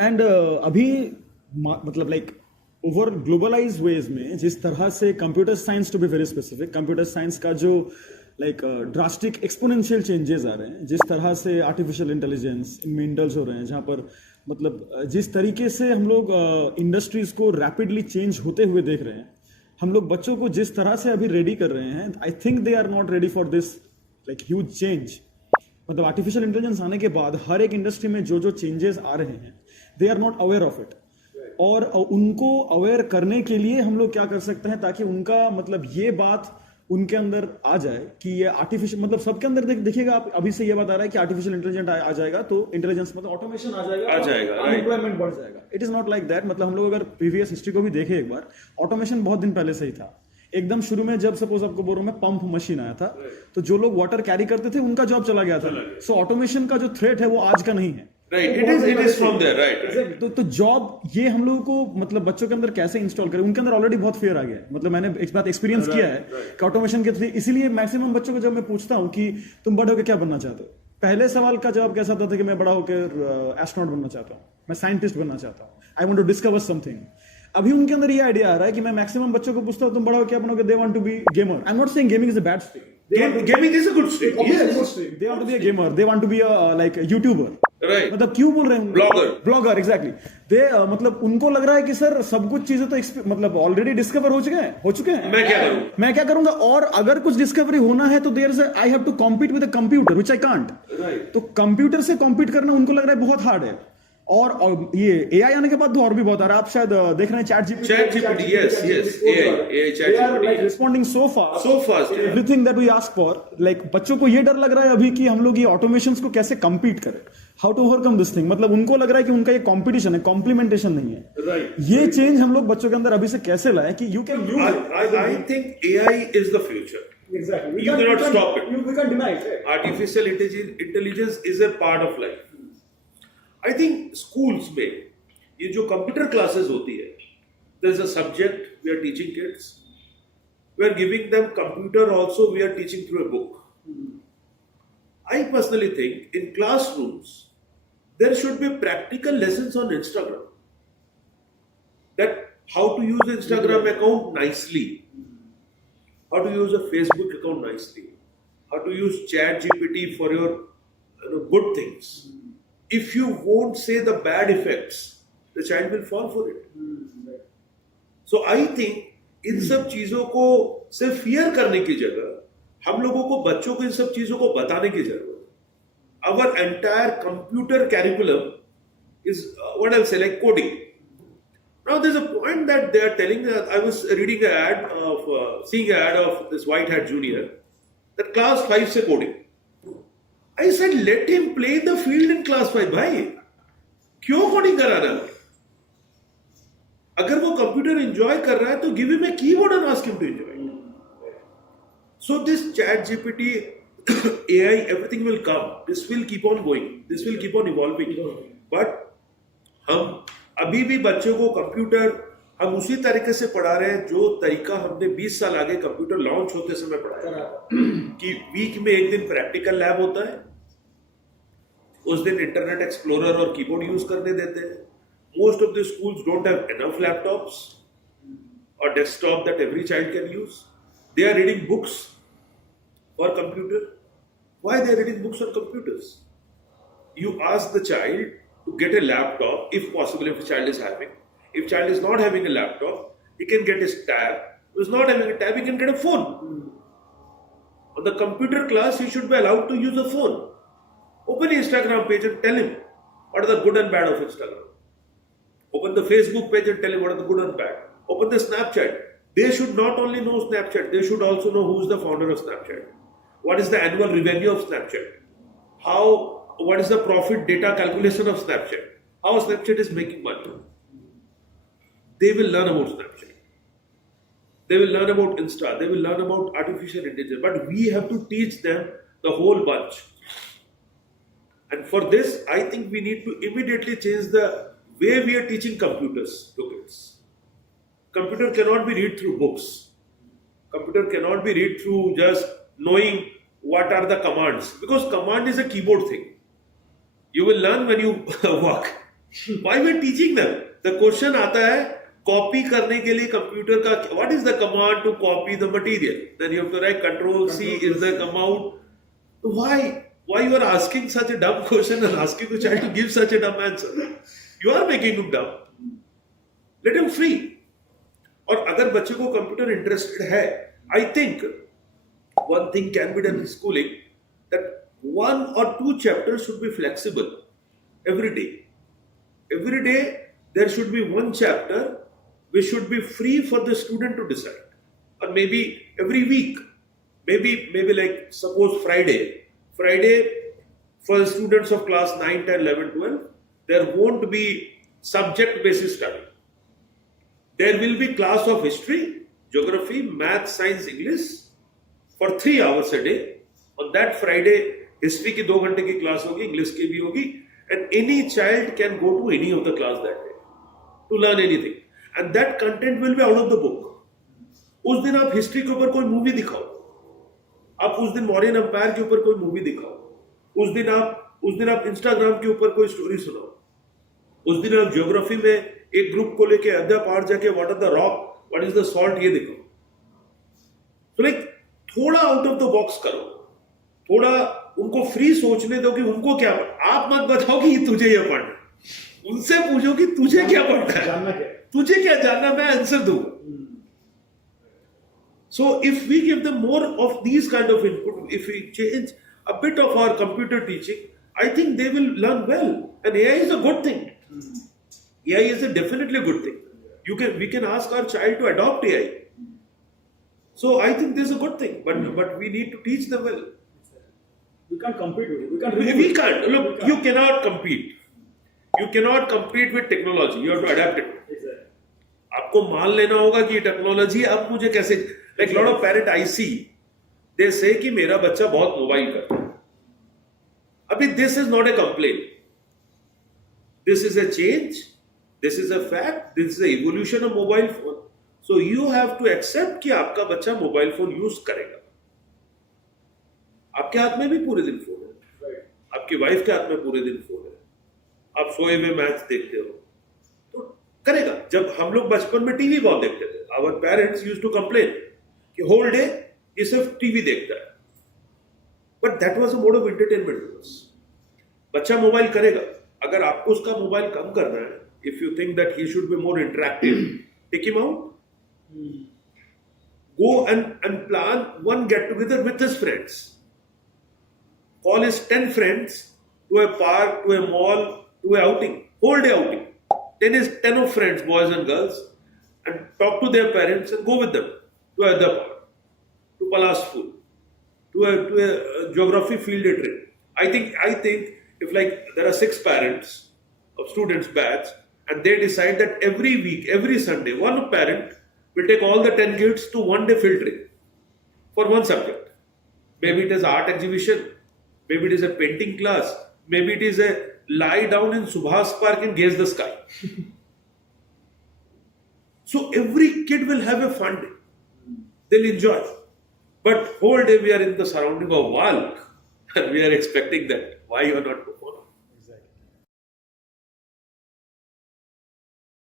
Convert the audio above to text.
एंड अभी मतलब like over globalise veg में जिस तरह से computer science, to be very specific, computer science का जो लाइक ड्रास्टिक एक्सपोनेंशियल चेंजेस आ रहे हैं, जिस तरह से आर्टिफिशियल इंटेलिजेंस इनमें इंडल्ज हो रहे हैं, जहाँ पर मतलब जिस तरीके से हम लोग इंडस्ट्रीज को रैपिडली चेंज होते हुए देख रहे हैं, हम लोग बच्चों को जिस तरह से अभी रेडी कर रहे हैं, I think they are not ready for this like huge change. मतलब आर्टिफिशियल इंटेलिजेंस आने के बाद हर एक इंडस्ट्री में जो जो चेंजेस आ रहे हैं, they are not aware of it. और उनको अवेयर करने के लिए हम लोग क्या कर सकते हैं ताकि उनका मतलब ये बात उनके अंदर आ जाए कि ये आर्टिफिशियल मतलब सबके अंदर देखिएगा आप अभी से ये बात आ रहा है कि आर्टिफिशियल इंटेलिजेंस आ जाएगा तो इंटेलिजेंस मतलब ऑटोमेशन आ जाएगा, अनएम्प्लॉयमेंट बढ़ जाएगा। It is not like that. मतलब हम लोग अगर प्रीवियस हिस्ट्री को भी देखें एक बार, ऑटोमेशन बहुत दिन पहले से ही था। एकदम शुरू में जब सपोज आपको बोल रहा हूं मैं, पंप मशीन आया था, तो जो लोग वाटर कैरी करते थे उनका जॉब चला गया था। सो ऑटोमेशन का जो थ्रेट है वो आज का नहीं है। Right, it is from there, right. तो जॉब ये हम लोगों को मतलब बच्चों के अंदर कैसे इंस्टॉल करें, उनके अंदर ऑलरेडी बहुत फेयर आ गया है। मतलब मैंने एक बात एक्सपीरियंस किया है कि ऑटोमेशन के थ्रू, इसीलिए मैक्सिमम बच्चों को जब मैं पूछता हूं कि तुम बड़े होकर क्या बनना चाहते हो, पहले सवाल का जवाब कैसा था कि मैं बड़ा होकर एस्ट्रोनॉट बनना चाहता हूं, मैं साइंटिस्ट बनना चाहता हूं, I want to discover something. अभी उनके अंदर ये आइडिया आ रहा है कि मैं मैक्सिमम बच्चों को पूछता हूं तुम बड़ा हो क्या बनोगे, they want to be gamer. I am not saying gaming is a bad stream, Gaming is a good stream. they want to be a gamer, they want to be a like a YouTuber, Right. मतलब क्यों बोल रहे हैं blogger exactly they मतलब उनको लग रहा है कि सर सब कुछ चीजें तो मतलब ऑलरेडी डिस्कवर हो चुके हैं मैं क्या करूंगा, और अगर कुछ डिस्कवरी होना है तो there is I have to compete with a computer which I can't. तो कंप्यूटर से कॉम्पीट करना उनको लग रहा है बहुत हार्ड है। और ये एआई आने के बाद तो और भी बहुत आ रहा है। आप शायद देख रहे हैं ChatGPT, yes, AI chat GPT responding so fast everything that we ask for. Like बच्चों को ये डर लग रहा है अभी कि हम लोग ये ऑटोमेशंस को कैसे compete करें, how to overcome this thing. मतलब उनको लग रहा है कि उनका ये कंपटीशन है, कॉम्प्लीमेंटेशन नहीं है। ये चेंज हम लोग बच्चों के अंदर अभी से कैसे लाए कि you can use it. I think AI is the future. Exactly. You cannot stop it. We can't deny it. Artificial intelligence is a part of life. I think schools में ये जो कंप्यूटर क्लासेस होती है, there is a subject we are teaching kids. We are giving them computer also. We are teaching through a book. I personally think in classrooms there should be practical lessons on Instagram. That how to use Instagram account nicely, how to use a Facebook account nicely, how to use Chat GPT for your good things. If you won't say the bad effects, the child will fall for it. So I think इन सब चीजों को सिर्फ फियर करने की जगह हम लोगों को बच्चों को इन सब चीजों को बताने की जरूरत है। Our entire computer curriculum is what I'll say like coding. Now there's a point that they are telling that I was reading an ad of seeing an ad of this White Hat Junior that class 5 से coding. I said let him play the field in class 5 भाई, क्यों कोडिंग कराना है? अगर वो computer enjoy कर रहा है तो give him a keyboard and ask him to enjoy. So this ChatGPT AI everything will come, this will keep on going, this will keep on evolving, but हम अभी भी बच्चों को कंप्यूटर हम उसी तरीके से पढ़ा रहे हैं जो तरीका हमने 20 साल आगे कंप्यूटर लॉन्च होते समय पढ़ाया कि वीक में एक दिन प्रैक्टिकल लैब होता है, उस दिन इंटरनेट एक्सप्लोरर और कीबोर्ड यूज करने देते हैं। Most of the schools don't have enough laptops और desktop that every child can use. They are reading books for computer. Why they are reading books on computers? You ask the child to get a laptop, if possible, if the child is having. If child is not having a laptop, he can get his tab. If he is not having a tab, he can get a phone. On the computer class, he should be allowed to use a phone. Open the Instagram page and tell him what are the good and bad of Instagram. Open the Facebook page and tell him what are the good and bad. Open the Snapchat. They should not only know Snapchat, they should also know who is the founder of Snapchat. What is the annual revenue of Snapchat? What is the profit data calculation of Snapchat? How Snapchat is making money? They will learn about Snapchat. They will learn about Insta. They will learn about artificial intelligence. But we have to teach them the whole bunch. And for this, I think we need to immediately change the way we are teaching computers to kids. Computer cannot be read through books. Computer cannot be read through just knowing what are the commands. Because command is a keyboard thing. You will learn when you walk. Why we teaching them? The question आता है कॉपी करने के लिए कंप्यूटर का what is the command to copy the material? Then you have to write Control C is the come out. Why you are asking such a dumb question and asking the child to give such a dumb answer? You are making him dumb. Let him free. और अगर बच्चे को computer interested है, I think one thing can be done in schooling that 1 or 2 chapters should be flexible every day. Every day there should be 1 chapter which should be free for the student to decide. Or maybe every week, maybe like suppose Friday for the students of class 9, 10, 11, 12, there won't be subject basis study. There will be class of history, geography, math, science, English for 3 hours a day. On that Friday, history की 2 घंटे की क्लास होगी, English की भी होगी, and any child can go to any of the class that day to learn anything. And that content will be out of the book. उस दिन आप हिस्ट्री के ऊपर कोई मूवी दिखाओ, आप उस दिन मॉरियन एम्पायर के ऊपर कोई मूवी दिखाओ, उस दिन आप इंस्टाग्राम के ऊपर कोई स्टोरी सुनाओ, उस दिन आप ज्योग्राफी में एक ग्रुप को लेके अद्या पहाड़ जाके what are the rock, what is the salt, ये दिखाओ. तो लाइक थोड़ा आउट ऑफ द बॉक्स करो, थोड़ा उनको फ्री सोचने दो कि उनको क्या, आप मत बताओ कि तुझे ये पढ़ना, उनसे पूछो कि तुझे क्या पढ़ना है, तुझे क्या जानना, मैं आंसर दूंगा. So if we give them more of these kind of input, if we change a bit of our computer teaching, I think they will learn well. And AI is a good thing. AI is a definitely good thing. We can ask our child to adopt AI. So I think this is a good thing, but we need to teach them well. We can't compete with it. We can't. Look, you cannot compete. You cannot compete with technology. You have to adapt it. आपको मान लेना होगा कि टेक्नोलॉजी अब मुझे कैसे, like lot of parent I see they say कि मेरा बच्चा बहुत मोबाइल करता है. अभी this is not a complain, this is a change, this is a fact, this is a evolution of mobile phone. So you have to accept कि आपका बच्चा मोबाइल फोन यूज करेगा. आपके हाथ में भी पूरे दिन फोन है, आपकी वाइफ के हाथ में पूरे दिन फोन है, आप सोए हुए मैच देखते हो तो करेगा. जब हम लोग बचपन में टीवी बहुत देखते थे, our parents used to complain कि होल डे ये सिर्फ टीवी देखता है, but that was a mode of entertainment to us. बच्चा मोबाइल करेगा, अगर आपको उसका मोबाइल कम करना है, if you think that he should be more interactive, take him out, go and plan one get together with his friends, call his 10 friends to a park, to a mall, to a outing, whole day outing. 10 of friends, boys and girls, and talk to their parents and go with them to other park, to Palas School, to a geography field day trip. I think if like there are 6 parents of students batch and they decide that every week, every Sunday, one parent will take all the 10 kids to one day field trip for one subject. Maybe it is art exhibition, maybe it is a painting class, maybe it is a lie down in Subhas Park and gaze the sky. So every kid will have a fun day. They'll enjoy. But whole day we are in the surrounding of work and we are expecting that. Why you are not going?